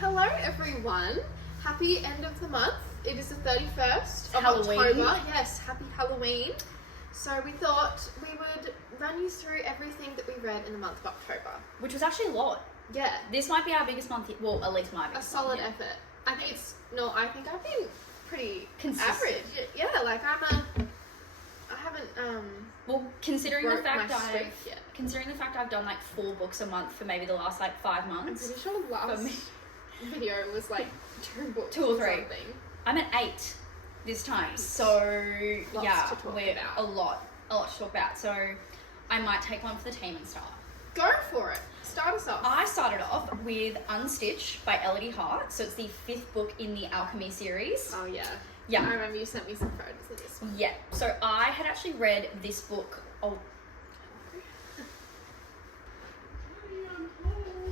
Hello everyone. Happy end of the month. It is the 31st of Halloween. October. Yes, happy Halloween. So we thought we would run you through everything that we read in the month of October. Which was actually a lot. Yeah. This might be our biggest month yet. Well, at least my biggest A solid month effort. I think I've been pretty Consistent. average. Yeah, like I haven't Well, considering the broke fact my streak yet. considering the fact I've done like 4 books a month for maybe the last like 5 I'm months. pretty sure the last me. video was like 2 books 2 or 3. something. I'm at 8 this time. So Lots yeah, to talk we're about. a lot to talk about. So I might take one for the team and start. Go for it. Start us off. I started off with Unstitched by Elodie Hart. So it's the 5th book in the Alchemy series. Oh yeah. Yeah. I remember you sent me some photos of this one. Yeah. So I had actually read this book. Oh.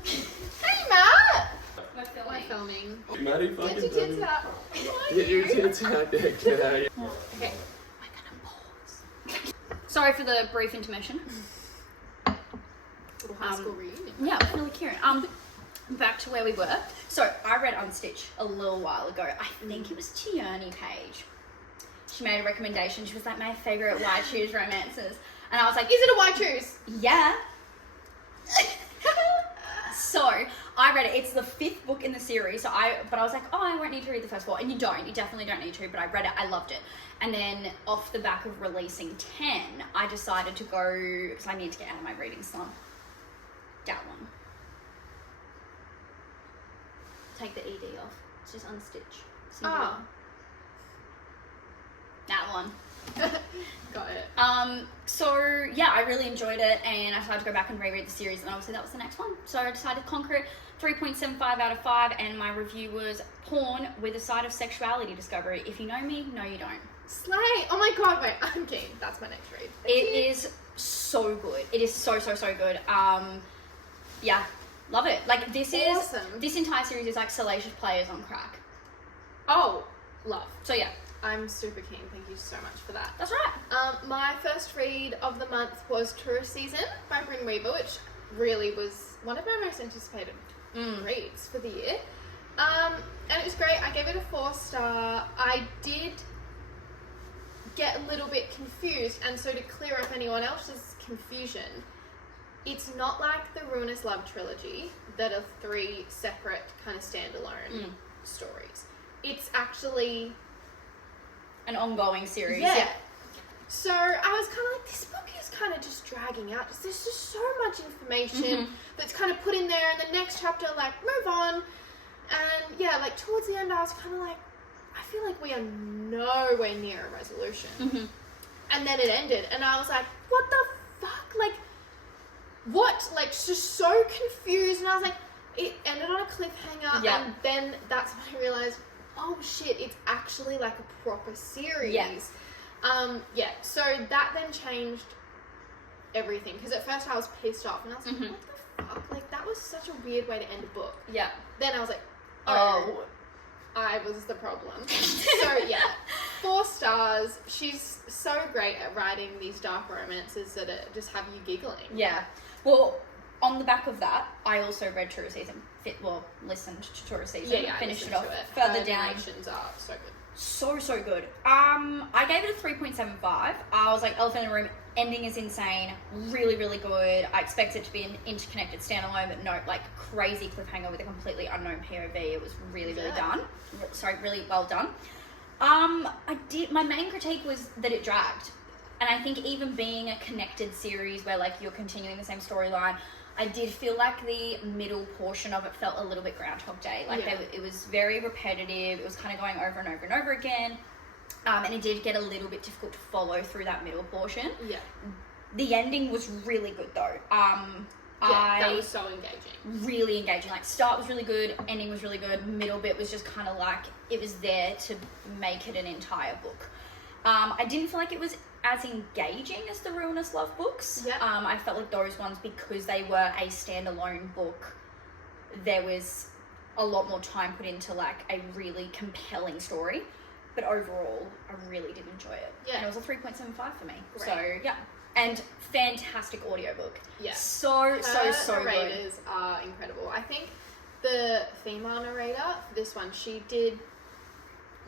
Hey Matt! We're We're filming. Maddie Get fucking your tits out. Get your tits out there, get out of here. Okay. We're gonna pause. Sorry for the brief intermission. Little high school reunion. Yeah, it was really cute. Back to where we were. So I read Unstitched a little while ago. I think it was Tierney Page. She made a recommendation. She was like, my favourite white shoes romances. And I was like, Is it a white choose? yeah. So I read it. It's the 5th book in the series. But I was like, oh, I won't need to read the first 4. And you don't. You definitely don't need to. But I read it. I loved it. And then off the back of releasing 10, I decided to go, because I need to get out of my reading slump. That one. Take the ED off. It's just unstitch. Singular. Oh. That one. Got it. So yeah, I really enjoyed it, and I decided to go back and reread the series, and obviously that was the next one. So I decided to conquer it. 3.75 out of 5, and my review was porn with a side of sexuality discovery. If you know me, no you don't. Slay! Oh my god, wait, I'm keen. That's my next read. It is so good. It is so good. Yeah, love it. Like this Awesome. this entire series is like Salacious Players on crack. Oh, love. So yeah, I'm super keen. Thank you so much for that. that's right. My first read of the month was Tourist Season by Bryn Weaver, which really was one of my most anticipated reads for the year. And it was great. I gave it a 4-star. I did get a little bit confused, and so to clear up anyone else's confusion, it's not like the Ruinous Love trilogy that are 3 separate kind of standalone stories. It's actually An ongoing series. yeah. So I was kind of like, this book is kind of just dragging out. There's just so much information that's kind of put in there, and the next chapter, like, move on. And yeah, like towards the end, I was kind of like, I feel like we are nowhere near a resolution. And then it ended, and I was like, what the fuck? Like, what? Like, just so confused. And I was like, it ended on a cliffhanger, Yeah. and then that's when I realized, oh shit, it's actually like a proper series. Yeah. So that then changed everything, because at first I was pissed off, and I was like, what the fuck? Like, that was such a weird way to end a book. Yeah. Then I was like, oh, I was the problem. So yeah, 4 stars. She's so great at writing these dark romances that just have you giggling. Yeah. Well, on the back of that, I also read Tourist Season. Listened to Tourist Season. Yeah, finished I it off listened to further Her down. narrations are so good. So good. I gave it a 3.75. I was like, Elephant in the Room, ending is insane. Really good. I expect it to be an interconnected standalone, but no, like crazy cliffhanger with a completely unknown POV. It was really done. Sorry, really well done. My main critique was that it dragged. And I think even being a connected series where like you're continuing the same storyline, I did feel like the middle portion of it felt a little bit Groundhog Day. Like it was very repetitive. It was kind of going over and over and over again. And it did get a little bit difficult to follow through that middle portion. Yeah. The ending was really good though. That was so engaging. Really engaging. Like start was really good, ending was really good, middle bit was just kind of like it was there to make it an entire book. I didn't feel like it was as engaging as the Ruinous Love books. Yeah. I felt like those ones, because they were a standalone book, there was a lot more time put into like a really compelling story. But overall, I really did enjoy it. Yeah. And it was a 3.75 for me. Great. So yeah. And fantastic audiobook. Yeah. So Her good. narrators are incredible. I think the female narrator for this one. She did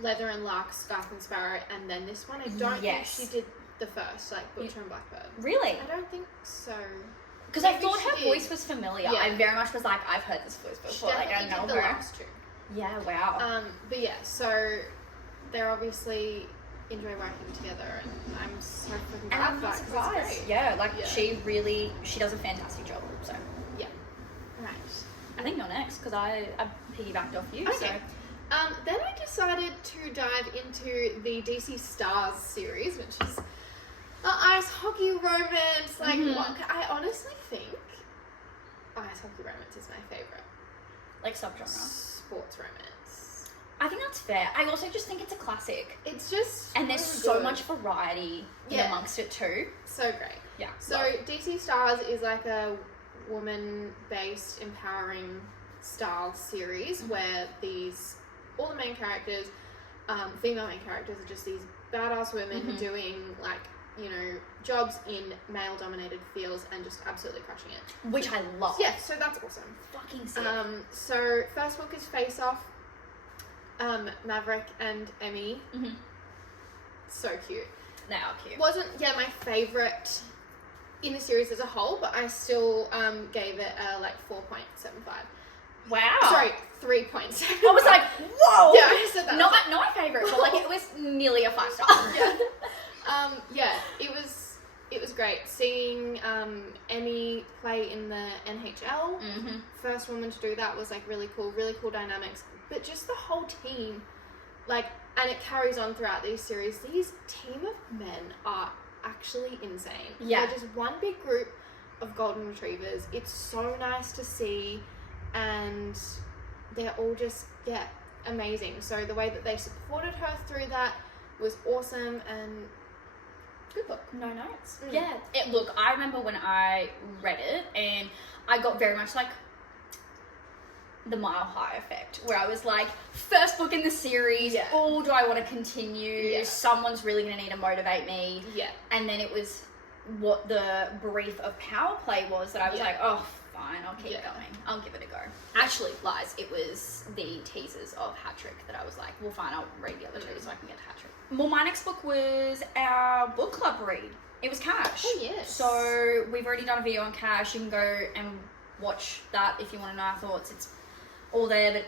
Leather and Lark, Scarf and Sparrow, and then this one. I don't think she did the first, like Butcher and Blackbird. Really? I don't think so. Because I thought her voice was familiar. Yeah. I very much was like, I've heard this voice before. She like, I know did the her. last two. Yeah, wow. But yeah, so they're obviously enjoy working together, and I'm so freaking glad for that, 'cause it's great. Yeah, like she does a fantastic job. So yeah, right. I think you're next because I piggybacked off you. Okay. So. Then I decided to dive into the DC Stars series, which is ice hockey romance. Like, I honestly think ice hockey romance is my favorite. Like subgenre. Sports romance. I think that's fair. I also just think it's a classic. It's just and there's really so good. much variety in amongst it too. So great. Yeah. So DC Stars is like a woman-based empowering style series where all the main characters, female main characters, are just these badass women who are doing like, you know, jobs in male-dominated fields and just absolutely crushing it. Which I love. Yeah, so that's awesome. Fucking sick. So first book is Face Off. Maverick and Emmy. So cute. They are cute. Wasn't my favourite in the series as a whole, but I still gave it a like 4.75. Wow. Sorry, 3.7. I was like, whoa. Yeah, I said that. Not my favorite, but like it was nearly a 5-star. It was great seeing Emmy play in the NHL. First woman to do that was like really cool dynamics. But just the whole team, like, and it carries on throughout these series. These team of men are actually insane. Yeah. They're just one big group of golden retrievers. It's so nice to see, and they're all just amazing. So the way that they supported her through that was awesome, and good book. No notes. Yeah. Look, I remember when I read it, and I got very much like the Mile High effect, where I was like, first book in the series, do I want to continue? Someone's really going to need to motivate me. And then it was what the brief of Power Play was that I was like, oh, fine, I'll keep going. I'll give it a go. Actually, lies. It was the teasers of Hat Trick that I was like, well, fine, I'll read the other two so I can get to Hat Trick. Well, my next book was our book club read. It was Cash. Oh, yes. So we've already done a video on Cash. You can go and watch that if you want to know our thoughts. It's all there, but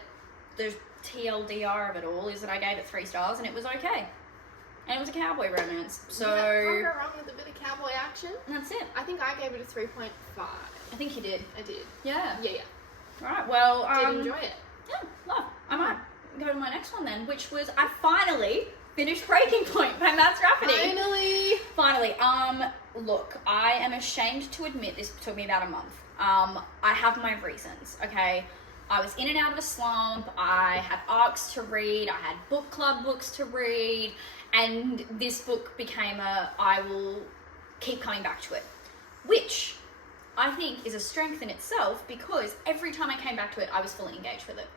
the TLDR of it all is that I gave it 3 stars and it was okay. And it was a cowboy romance. So can't go wrong with a bit of cowboy action. That's it. I think I gave it a 3.5. I think you did. I did. Yeah. Yeah. Right, well, Did enjoy it. Yeah, love. I might go to my next one then, which was I finally finished Breaking Point by Matt Rafferty. Finally. Look, I am ashamed to admit this took me about a month. I have my reasons, okay? I was in and out of a slump. I had arcs to read. I had book club books to read. And this book became I will keep coming back to it. Which I think is a strength in itself, because every time I came back to it, I was fully engaged with it.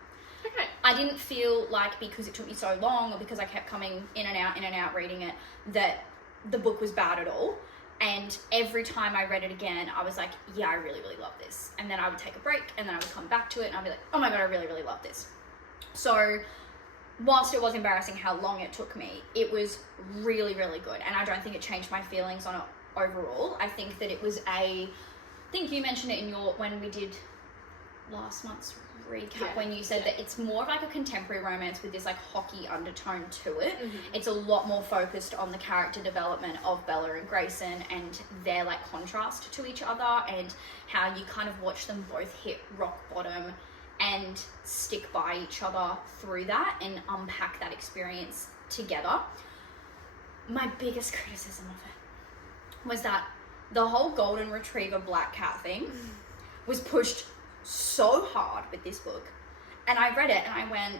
Okay. I didn't feel like because it took me so long or because I kept coming in and out reading it, that the book was bad at all. And every time I read it again, I was like, yeah, I really, really love this. And then I would take a break and then I would come back to it and I'd be like, oh my God, I really, really love this. So whilst it was embarrassing how long it took me, it was really, really good. And I don't think it changed my feelings on it overall. I think that it was I think you mentioned it in when we did last month's recap, when you said that it's more of like a contemporary romance with this like hockey undertone to it. It's a lot more focused on the character development of Bella and Grayson and their like contrast to each other, and how you kind of watch them both hit rock bottom and stick by each other through that and unpack that experience together. My biggest criticism of it was that the whole golden retriever black cat thing was pushed so hard with this book. And I read it and I went,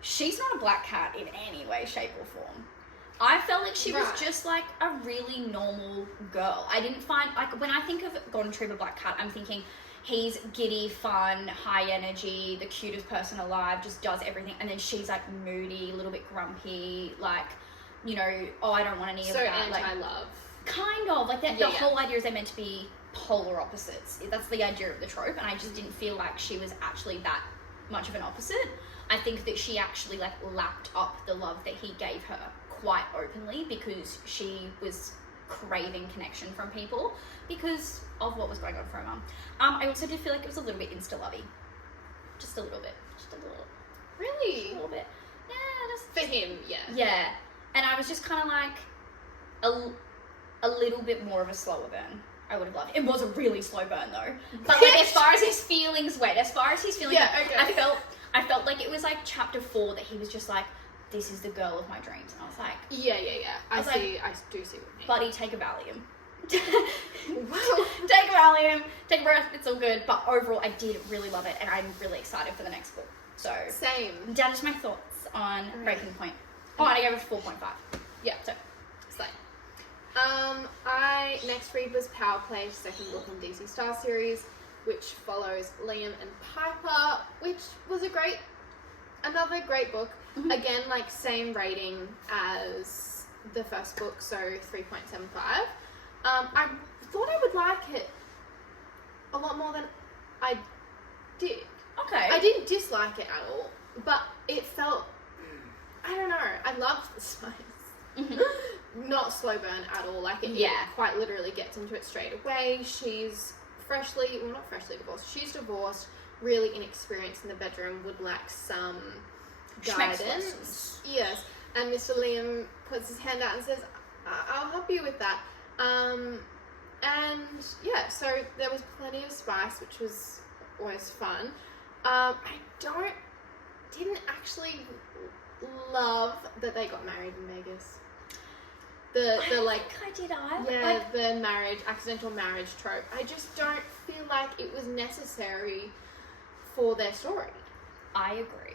she's not a black cat in any way, shape or form. I felt like she was just like a really normal girl. I didn't find, like, when I think of golden retriever black cat, I'm thinking he's giddy, fun, high energy, the cutest person alive, just does everything. And then she's like moody, a little bit grumpy, like, you know, oh, I don't want any of that. So anti-love. Kind of, like that. The whole idea is they're meant to be polar opposites. That's the idea of the trope, and I just didn't feel like she was actually that much of an opposite. I think that she actually like lapped up the love that he gave her quite openly because she was craving connection from people because of what was going on for her mum. I also did feel like it was a little bit insta-lovey. Just a little bit. Really? Just a little bit. Yeah, just For him, yeah. Yeah. And I was just kind of like a little bit more of a slower burn. I would have loved. It was a really slow burn though. But like as far as his feelings went, Yeah, okay. I felt like it was like chapter 4 that he was just like, this is the girl of my dreams. And I was like, Yeah. I do see what you mean. buddy, take a Valium. Wow. Take a Valium, take a breath, it's all good. But overall, I did really love it, and I'm really excited for the next book. So, Same. that is my thoughts on Right. Breaking Point. Oh, and I gave it a 4.5. Yeah. So, Same. I next read was Power Play, second book in DC Star series, which follows Liam and Piper, which was another great book. Mhm. Again, like same rating as the first book, so 3.75. I thought I would like it a lot more than I did. okay. I didn't dislike it at all, but it felt, I don't know, I loved the spice. Mhm. Not slow burn at all. Like, it Yeah. quite literally gets into it straight away. She's not freshly divorced. She's divorced, really inexperienced in the bedroom, would like some Schmeck's guidance. lessons. Yes. And Mr. Liam puts his hand out and says, I'll help you with that. And yeah, so there was plenty of spice, which was always fun. I didn't actually love that they got married in Vegas. The like, I did. I yeah, the accidental marriage trope. I just don't feel like it was necessary for their story. I agree.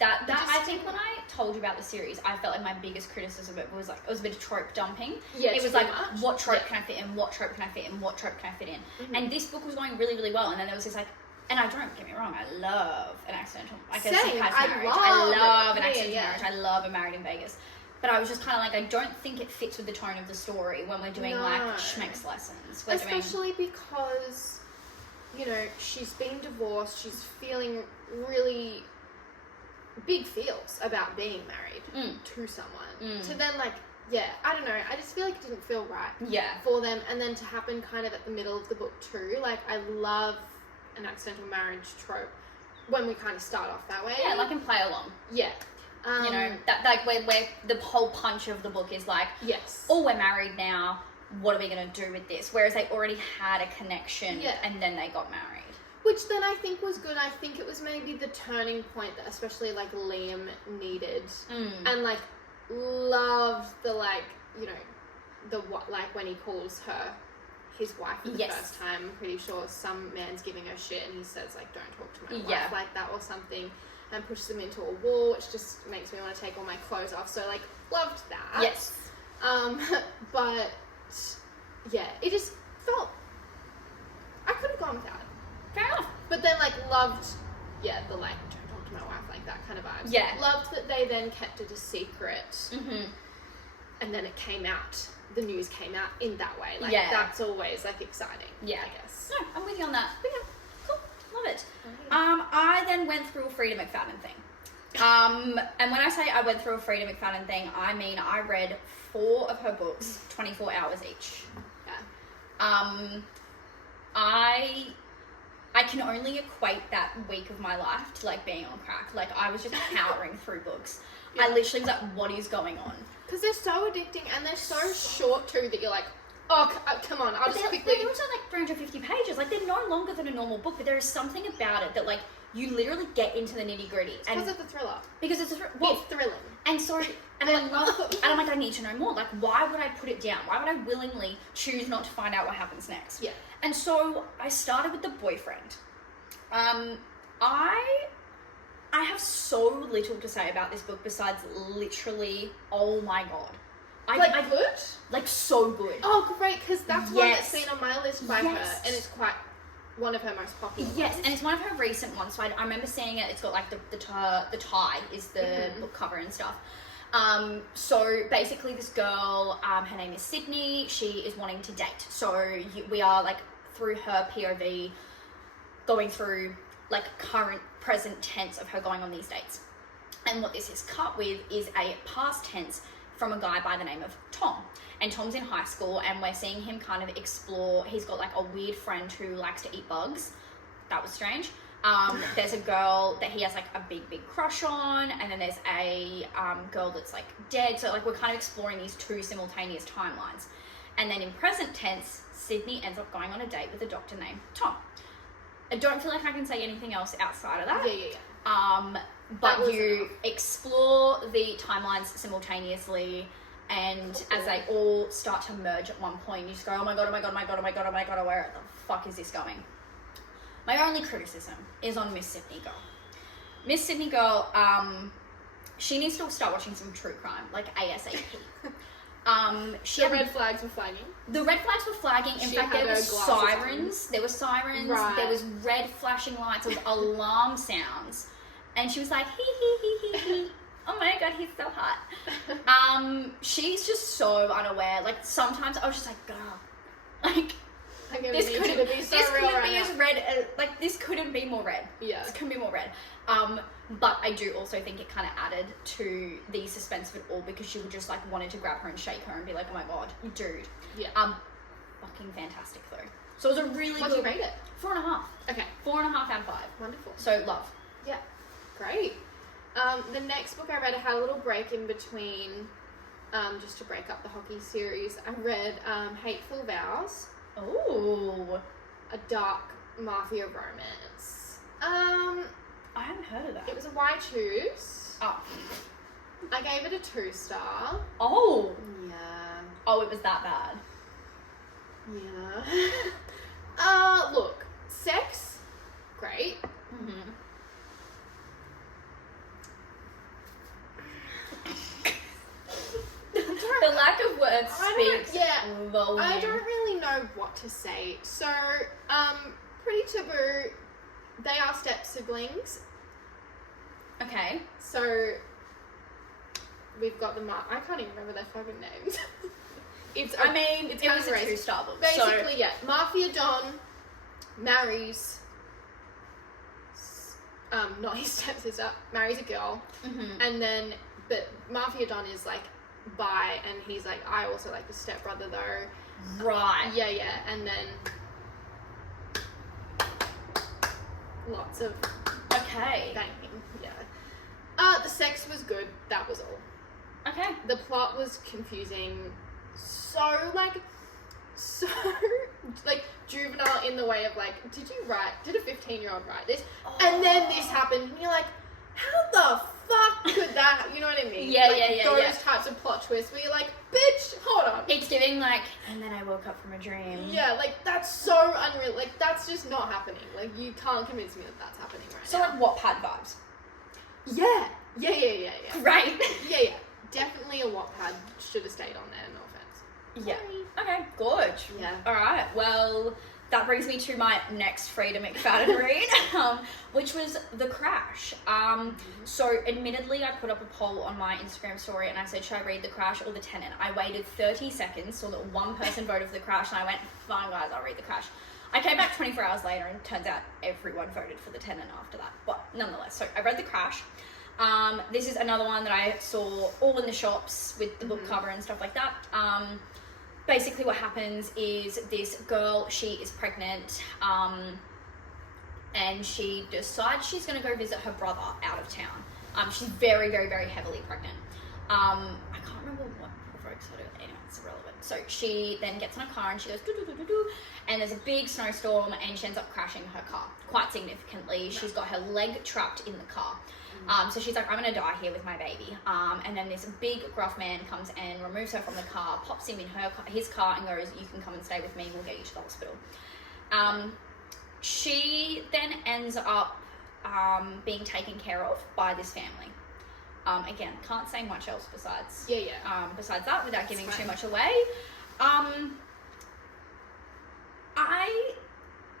That just I think when I told you about the series, I felt like my biggest criticism of it was like it was a bit of trope dumping. Yeah, it was too like much. what trope Yeah. can I fit in? What trope can I fit in? What trope can I fit in? Mhm. And this book was going really, really well. And then there was this like, and I don't get me wrong, I love an accidental, like a Same. surprise I marriage. love I it. love an Yeah, accidental yeah. marriage. I love a Married in Vegas. But I was just kind of like, I don't think it fits with the tone of the story when we're doing like No. schmeck's lessons. We're Especially because, you know, she's been divorced. She's feeling really big feels about being married to someone. To then like, yeah, I don't know. I just feel like it didn't feel right yeah. for them, and then to happen kind of at the middle of the book too. Like, I love an accidental marriage trope when we kind of start off that way. Yeah, like in Play Along. Yeah. You know, that like where the whole punch of the book is like, Yes. oh, we're married now, what are we going to do with this? Whereas they already had a connection Yeah. and then they got married. Which then I think was good. I think it was maybe the turning point that especially like Liam needed. And like loved the like, you know, the what, like when he calls her his wife for the Yes. first time. I'm pretty sure some man's giving her shit and he says like, don't talk to my Yeah. wife like that or something, and pushes him into a wall, which just makes me want to take all my clothes off. So like, loved that. Yes. But yeah, it just felt, I could have gone without it. Fair enough. But then, like, loved, yeah, the, like, don't talk to my wife, like, that kind of vibes. Yeah. Loved that they then kept it a secret, Mm-hmm. and then it came out, the news came out in that way. Like, Yeah. that's always, like, exciting, Yeah. I guess. No, I'm with you on that. But yeah, cool. Love it. Right. I then went through a Frida McFadden thing. And when I say I went through a Frida McFadden thing, I mean I read 4 of her books, 24 hours each. Yeah. I can only equate that week of my life to like being on crack. Like I was just powering through books. Yeah. I literally was like, what is going on? Because they're so addicting, and they're so short, too, that you're like, oh, come on, I'll But just they're quickly... also like 350 pages. Like they're no longer than a normal book, but there is something about it that like you literally get into the nitty gritty. And Because of the thriller. because it's It's thrilling. and so and I I'm like, love and I'm like, I need to know more. Like, why would I put it down? Why would I willingly choose not to find out what happens next? Yeah. And so I started with the boyfriend. I have so little to say about this book besides literally, oh my god. I Good? like so good. Oh, great, because that's one that's Yes. been on my list by her, Yes. and it's quite one of her most popular Yes, ones. and it's one of her recent ones. So I remember seeing it. It's got like the tie is the book cover and stuff. So basically, this girl, her name is Sydney. She is wanting to date. So we are like through her POV, going through like current present tense of her going on these dates. And what this is cut with is a past tense from a guy by the name of Tom. And Tom's in high school, and we're seeing him kind of explore. He's got like a weird friend who likes to eat bugs. That was strange. There's a girl that he has like a big crush on, and then there's a girl that's like dead. So like we're kind of exploring these two simultaneous timelines. And then in present tense, Sydney ends up going on a date with a doctor named Tom. I don't feel like I can say anything else outside of that. Yeah. But you explore the timelines simultaneously, and as they all start to merge at one point, you just go, oh my god, where the fuck is this going? My only criticism is on Miss Sydney Girl. Miss Sydney Girl, she needs to start watching some true crime, like ASAP. The red flags were flagging. The red flags were flagging. In fact, there were sirens. There were sirens. Right. There was red flashing lights. There was alarm sounds. And she was like, hee. Oh my god, he's so hot. She's just so unaware. Like, sometimes I was just like, girl, like, this couldn't be so real right now. As red. Like, this couldn't be more red. Yeah. This couldn't be more red. But I do also think it kind of added to the suspense of it all, because she would just like wanted to grab her and shake her and be like, oh my god, dude. Yeah. Fucking fantastic though. So it was a really good. What did you rate it? 4.5. Okay. 4.5 out of 5. Wonderful. So love. Yeah. Great. The next book I read, I had a little break in between, just to break up the hockey series. I read Hateful Vows. Oh. A dark mafia romance. I haven't heard of that. It was a Why Choose. Oh. I gave it a 2-star. Oh. Yeah. Oh, it was that bad. Yeah. Look, sex, great. Mm-hmm. The lack of words speaks volumes. I don't really know what to say. So, Pretty Taboo, they are step siblings. Okay. So, we've got I can't even remember their fucking names. It was a 2-star book. Basically, yeah. Mafia Don marries, not his stepsister, marries a girl. Mm-hmm. And then, but Mafia Don is like, bi, and he's like, I also like the stepbrother though. Right. Yeah. And then lots of banging. Yeah. The sex was good. That was all. Okay. The plot was confusing. So juvenile in the way of like, did a 15-year-old write this? Oh. And then this happened, and you're like, how the fuck could that, you know what I mean? Those types of plot twists where you're like, bitch, hold on. It's giving like, and then I woke up from a dream. Yeah, like, that's so unreal. Like, that's just not happening. Like, you can't convince me that that's happening right now. So, like, Wattpad vibes? Yeah. Right. Yeah. Definitely a Wattpad should have stayed on there, no offense. Yeah. Okay, gorge. Yeah. Alright, well, that brings me to my next Frida McFadden read, which was The Crash. So, admittedly, I put up a poll on my Instagram story and I said, should I read The Crash or The Tenant? I waited 30 seconds, saw that one person voted for The Crash, and I went, fine guys, I'll read The Crash. I came back 24 hours later and it turns out everyone voted for The Tenant after that. But nonetheless, so I read The Crash. This is another one that I saw all in the shops with the book cover and stuff like that. Basically what happens is this girl, she is pregnant, and she decides she's going to go visit her brother out of town. She's very, very, very heavily pregnant. I can't remember what provokes her to, anyway, it's irrelevant. So she then gets in a car and she goes do, and there's a big snowstorm and she ends up crashing her car quite significantly. She's got her leg trapped in the car. So she's like, I'm going to die here with my baby. And then this big gruff man comes and removes her from the car, pops him in his car and goes, you can come and stay with me, we'll get you to the hospital. She then ends up being taken care of by this family. Again, can't say much else besides besides that without giving too much away.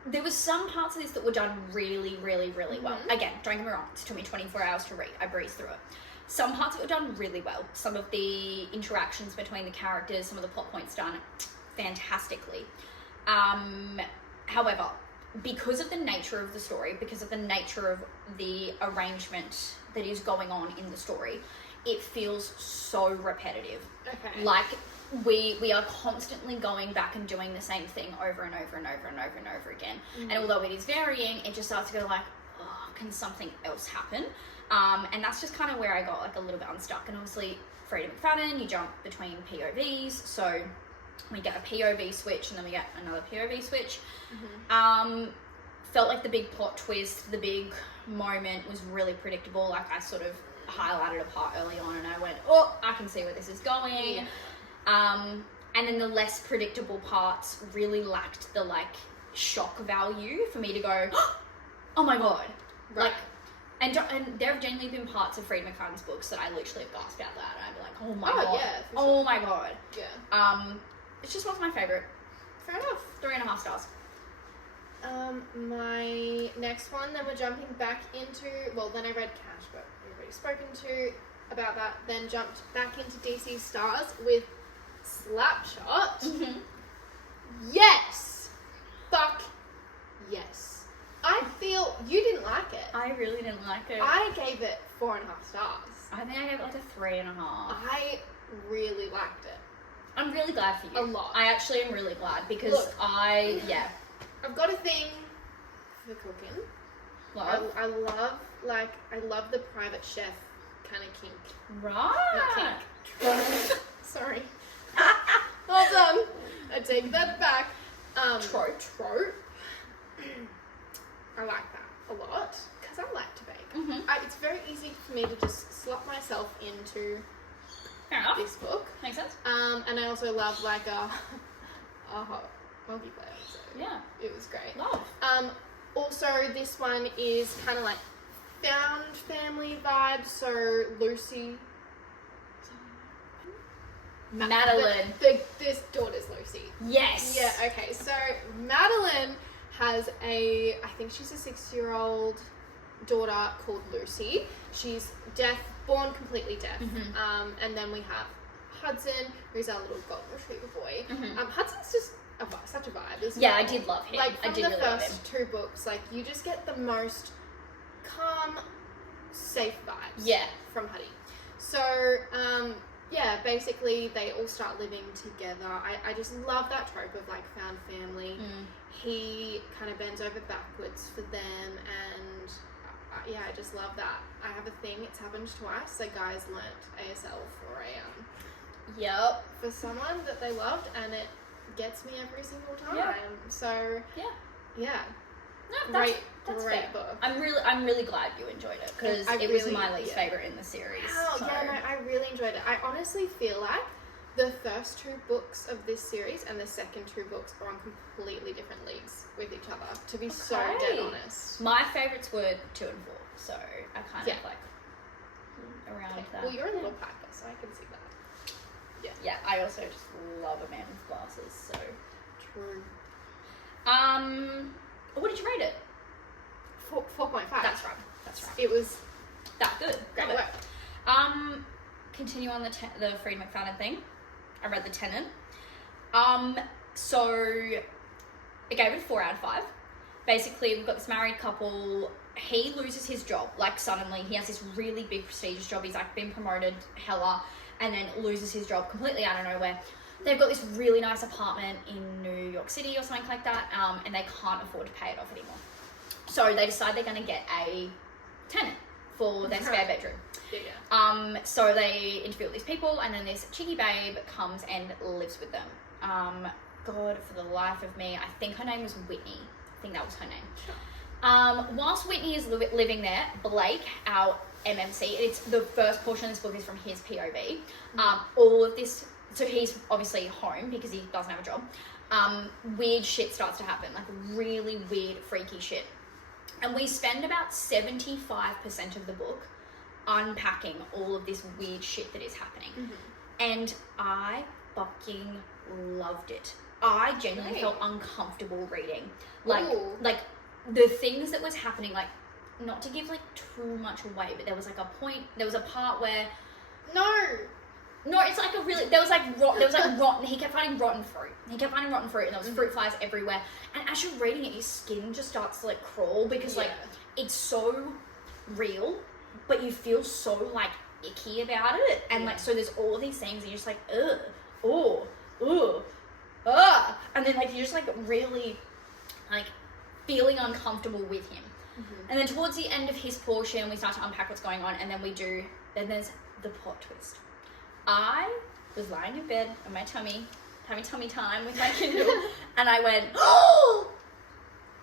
There was some parts of this that were done really, really, really well. Again, don't get me wrong, it took me 24 hours to read. I breezed through it. Some parts of it were done really well. Some of the interactions between the characters, some of the plot points done fantastically. However, because of the nature of the story, because of the nature of the arrangement that is going on in the story, it feels so repetitive. Okay. Like we are constantly going back and doing the same thing over and over and over and over and over again. And although it is varying, it just starts to go like, oh, can something else happen? And that's just kind of where I got like a little bit unstuck. And obviously, Freida McFadden, you jump between POVs, so we get a POV switch and then we get another POV switch. Felt like the big plot twist, the big moment was really predictable. Like I sort of highlighted a part early on and I went, oh, I can see where this is going. And then the less predictable parts really lacked the like shock value for me to go, oh my god. Right. Like, and there have genuinely been parts of Freida McFadden's books that I literally have gasped out loud and I'd be like, oh my god. Yeah, for oh sure. my god. Yeah. It's just what's my favourite. Fair enough. 3.5 stars. My next one, then we're jumping back into, well, then I read Cash, but we've already spoken to about that, then jumped back into DC Stars with Slapshot. Yes! Fuck yes. I feel, you didn't like it. I really didn't like it. I gave it 4.5 stars. I think I gave it like a 3.5. I really liked it. I'm really glad for you. A lot. I actually am really glad because Look. I've got a thing for cooking. love. I love the private chef kind of kink. Right. Not kink. Sorry. Well done. I take that back. Trope. I like that a lot because I like to bake. Mm-hmm. It's very easy for me to just slot myself into Fair enough. this book. Makes sense. And I also love like a hot multiplayer. So Yeah. it was great. Love. Also, this one is kind of like found family vibes. So Lucy, Madeline. This daughter's Lucy. Yes. Yeah. Okay. So Madeline has I think she's a 6-year-old daughter called Lucy. She's deaf, born completely deaf. And then we have Hudson, who's our little golden retriever boy. Hudson's just such a vibe, isn't Yeah, it? I did love him. Like from I did the really love him. first 2 books, like you just get the most calm, safe vibes. Yeah. From Huddy. So yeah, basically they all start living together. I just love that trope of like found family. He kind of bends over backwards for them, and yeah, I just love that. I have a thing. It's happened twice. A guy's learnt ASL Yep. for someone that they loved, and it gets me every single time. Yeah. So yeah, No, great that's fair. book. I'm really glad you enjoyed it because I it was really- my least yeah. favorite in the series. Wow, so. yeah, no, I really enjoyed it. I honestly feel like the first 2 books of this series and the second 2 books are on completely different leagues with each other, to be so dead Okay. honest. My favourites were 2 and 4, so I kind Yeah. of like around Okay. that. Well, you're a little piper, so I can see that. Yeah, I also just love a man with glasses, so. True. What did you rate it? 4.5. That's right. It was That good. great Love work. it. Continue on the Freida McFadden thing. I read The Tenant. So I gave it a 4 out of 5. Basically, we've got this married couple. He loses his job, like suddenly. He has this really big prestigious job. He's like been promoted hella, and then loses his job completely out of nowhere. They've got this really nice apartment in New York City or something like that, and they can't afford to pay it off anymore. So they decide they're going to get a tenant for their spare bedroom. Yeah. So they interview all these people, and then this cheeky babe comes and lives with them. God, for the life of me, I think her name was Whitney. I think that was her name. Whilst Whitney is living there, Blake, our MMC, it's the first portion of this book is from his POV. All of this, so he's obviously home because he doesn't have a job. Weird shit starts to happen, like really weird, freaky shit. And we spend about 75% of the book unpacking all of this weird shit that is happening. And I fucking loved it. I genuinely felt uncomfortable reading. Like the things that was happening, like, not to give like too much away, but there was a part where No! No, it's like a really. There was like rotten. He kept finding rotten fruit. And there was fruit flies everywhere. And as you're reading it, your skin just starts to like crawl because like it's so real, but you feel so like icky about it. And like so, there's all these things, and you're just like and then like you're just like really like feeling uncomfortable with him. And then towards the end of his portion, we start to unpack what's going on, and then there's the plot twist. I was lying in bed on my tummy, having tummy time with my Kindle, and I went, oh!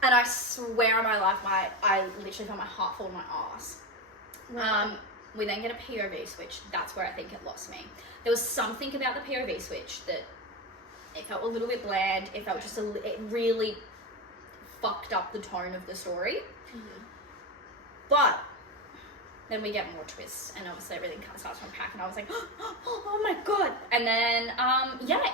And I swear on my life, I literally felt my heart fall to my ass. Wow. We then get a POV switch. That's where I think it lost me. There was something about the POV switch that it felt a little bit bland. It felt it really fucked up the tone of the story. But then we get more twists, and obviously everything kind of starts to unpack, and I was like, oh my god. And then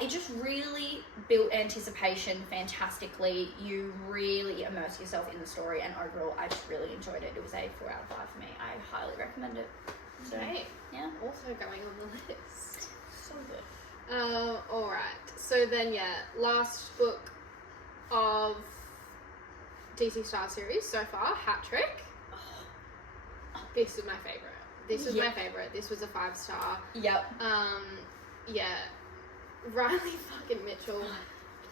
it just really built anticipation fantastically. You really immerse yourself in the story, and overall I just really enjoyed it. It was a 4 out of 5 for me. I highly recommend it. So, yeah, also going on the list. So good. Alright, so then last book of DC Star series so far, Hat Trick. This was my favorite. This was a 5-star. Yep. Riley fucking Mitchell.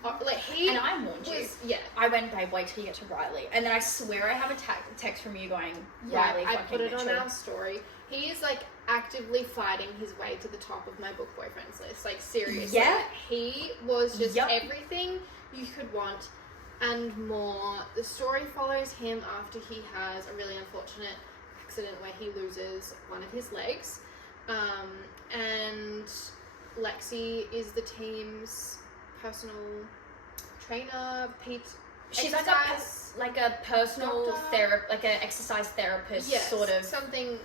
And I warned you. Yeah. I went, babe, wait till you get to Riley. And then I swear I have a text from you going, Riley I fucking put it Mitchell. on our story. He is like actively fighting his way to the top of my book boyfriends list. Like seriously. Yeah. He was just everything you could want and more. The story follows him after he has a really unfortunate accident where he loses one of his legs, and Lexi is the team's personal trainer. She's like a personal therapist, like an exercise therapist sort of something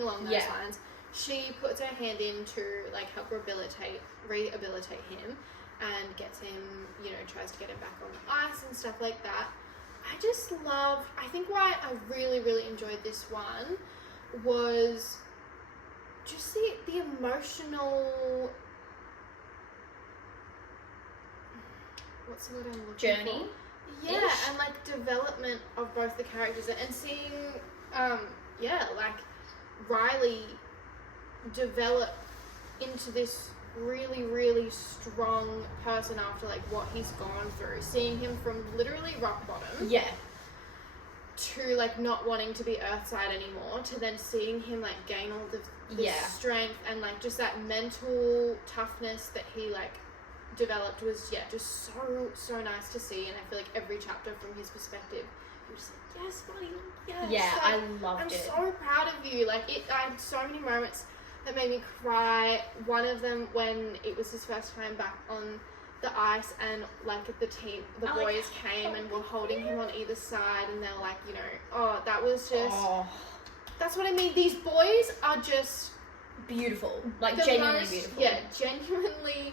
along those lines. She puts her hand in to like help rehabilitate him and gets him, tries to get him back on the ice and stuff like that. I think why I really, really enjoyed this one was just the emotional, what's the word I'm looking journey? For? Yeah, and like development of both the characters and seeing, Riley develop into this really, really strong person after like what he's gone through, seeing him from literally rock bottom to like not wanting to be Earthside anymore, to then seeing him like gain all the strength and like just that mental toughness that he like developed was just so nice to see. And I feel like every chapter from his perspective, you're just like, yes buddy, yes. Like, I loved I'm it. so proud of you. I had so many moments that made me cry. One of them when it was his first time back on the ice, and like the boys came and were holding him on either side, and they were like, that was just that's what I mean. These boys are just beautiful, like genuinely beautiful. Yeah, genuinely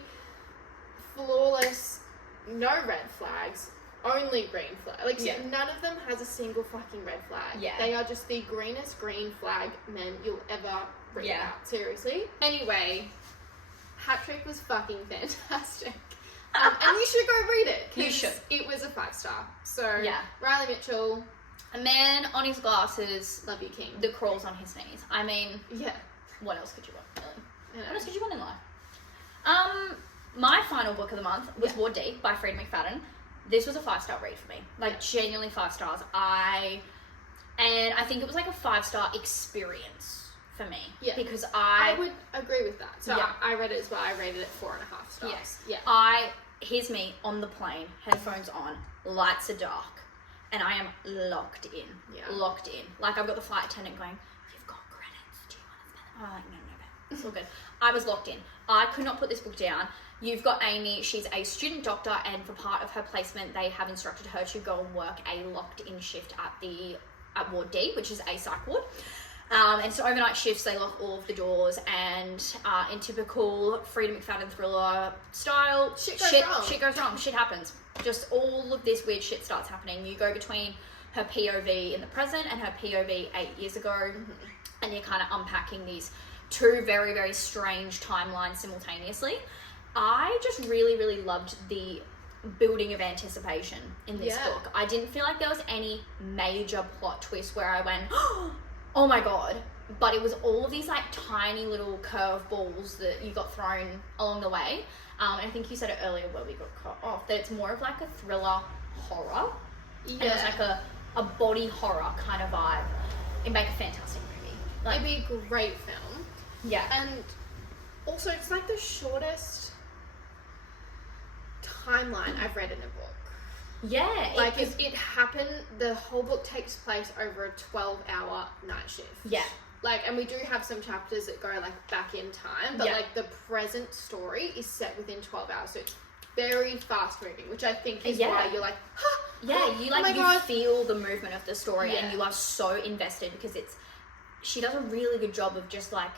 flawless. No red flags, only green flag. None of them has a single fucking red flag. Yeah, they are just the greenest green flag men you'll ever read about. Seriously. Anyway, Hat Trick was fucking fantastic. And you should go read it. You should. It was a 5-star. So, Riley Mitchell. A man on his glasses. Love you, King. That crawls on his knees. I mean, yeah. What else could you want, really? What else could you want in life? My final book of the month was Ward D by Freida McFadden. This was a 5-star read for me. Like, genuinely 5 stars. I think it was like a 5-star experience for me. Yeah. Because I would agree with that. So I read it as well. I rated it 4.5 stars. Yes. Yeah. Here's me on the plane, headphones on, lights are dark, and I am locked in. Yeah. Locked in. Like, I've got the flight attendant going, you've got credits, do you want to spend them? I'm like, no, it's all good. I was locked in. I could not put this book down. You've got Amy, she's a student doctor, and for part of her placement, they have instructed her to go and work a locked-in shift at Ward D, which is a psych ward. And so overnight shifts, they lock all of the doors, and in typical Freida McFadden thriller style, shit goes wrong, shit happens. Just all of this weird shit starts happening. You go between her POV in the present and her POV 8 years ago, and you're kind of unpacking these two very, very strange timelines simultaneously. I just really, really loved the building of anticipation in this book. I didn't feel like there was any major plot twist where I went, oh my god. But it was all of these like tiny little curveballs that you got thrown along the way. I think you said it earlier where we got cut off, that it's more of like a thriller horror. Yeah. And it was like a body horror kind of vibe. It'd make a fantastic movie. Like, it'd be a great film. Yeah. And also it's like the shortest timeline I've read in a book. Yeah. Like it happened, the whole book takes place over a 12-hour night shift. Yeah. Like, and we do have some chapters that go like back in time, but like the present story is set within 12 hours. So it's very fast moving, which I think is why you're like, you feel the movement of the story and you are so invested because she does a really good job of just like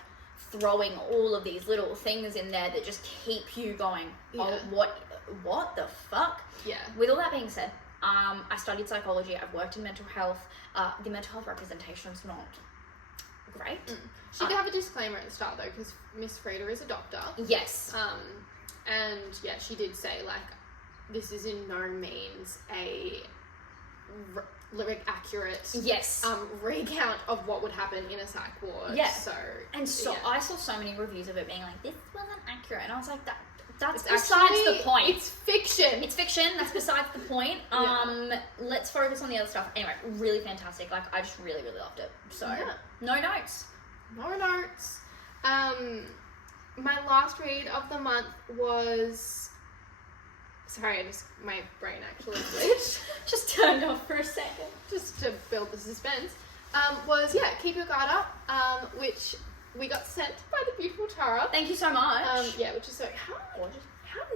throwing all of these little things in there that just keep you going, oh, what the fuck? Yeah. With all that being said, I studied psychology, I've worked in mental health. The mental health representation is not great. She did have a disclaimer at the start though, because Miss Frieda is a doctor. Yes. And yeah, she did say like, this is in no means a accurate recount of what would happen in a psych ward. Yeah. I saw so many reviews of it being like, this wasn't accurate, and I was like, that's besides the point. It's fiction. It's fiction. That's besides the point. Let's focus on the other stuff. Anyway, really fantastic. Like, I just really, really loved it. So, no notes. No notes. My last read of the month was... Sorry, my brain actually glitched. Just turned off for a second. Just to build the suspense. Was Keep Your Guard Up, which we got sent by the beautiful Tara. Thank you so much. Which is so how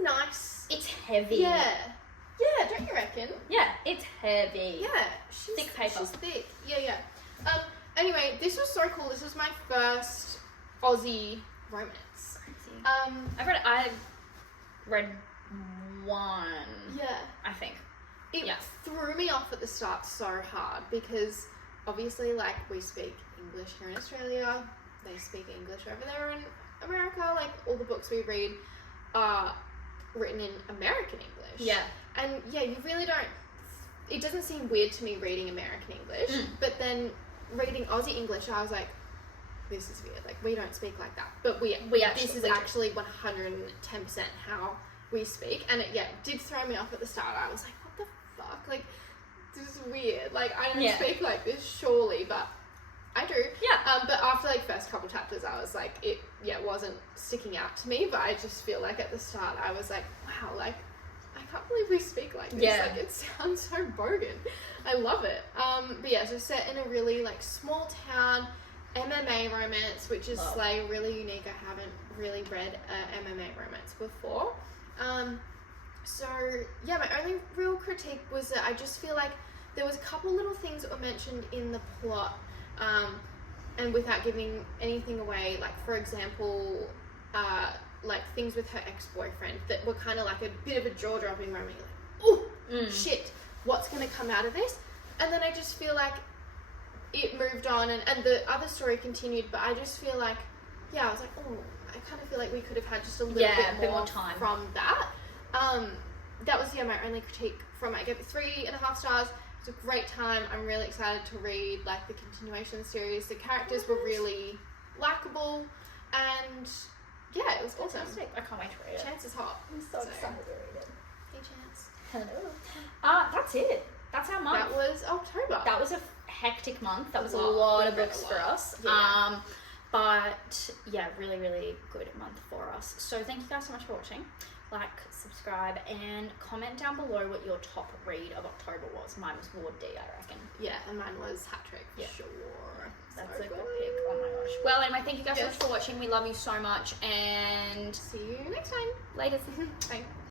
nice. It's heavy. Yeah, don't you reckon? Yeah, it's heavy. Yeah, thick paper. She's thick. Yeah. Anyway, this was so cool. This was my first Aussie romance. I've read one. Yeah. I think. It threw me off at the start so hard because obviously, like, we speak English here in Australia. They speak English over there in America. Like, all the books we read are written in American English. Yeah. And you really don't... It doesn't seem weird to me reading American English, but then reading Aussie English, I was like, this is weird. Like, we don't speak like that. But this is actually 110% how we speak. And it did throw me off at the start. I was like, what the fuck? Like, this is weird. Like, I don't speak like this, surely, but I do. Yeah. But after like first couple chapters, I was like, it wasn't sticking out to me. But I just feel like at the start, I was like, wow, like, I can't believe we speak like this. Yeah. Like, it sounds so bogan. I love it. But so set in a really like small town MMA romance, which is like really unique. I haven't really read a MMA romance before. My only real critique was that I just feel like there was a couple little things that were mentioned in the plot, and without giving anything away, like for example, like things with her ex-boyfriend that were kind of like a bit of a jaw-dropping moment. You're like, oh, shit, what's going to come out of this? And then I just feel like it moved on and the other story continued, but I just feel like, I was like, oh, I kind of feel like we could have had just a little bit more time from that. That was my only critique from it. I gave it 3.5 stars. It was a great time. I'm really excited to read like the continuation series. The characters were really likable, and it was awesome. Fantastic. I can't wait to read it. Chance is hot. I'm so excited to read it. Hey, Chance. Hello. That's it. That's our month. That was October. That was a hectic month. That was a lot of books for us. Yeah. But really, really good month for us. So thank you guys so much for watching. Like, subscribe, and comment down below what your top read of October was. Mine was Ward D, I reckon. Yeah, and mine was Hat Trick. Yeah. Sure. That's a good pick. Oh my gosh. Well, anyway, thank you guys so much for watching. We love you so much, and see you next time. Later. Bye.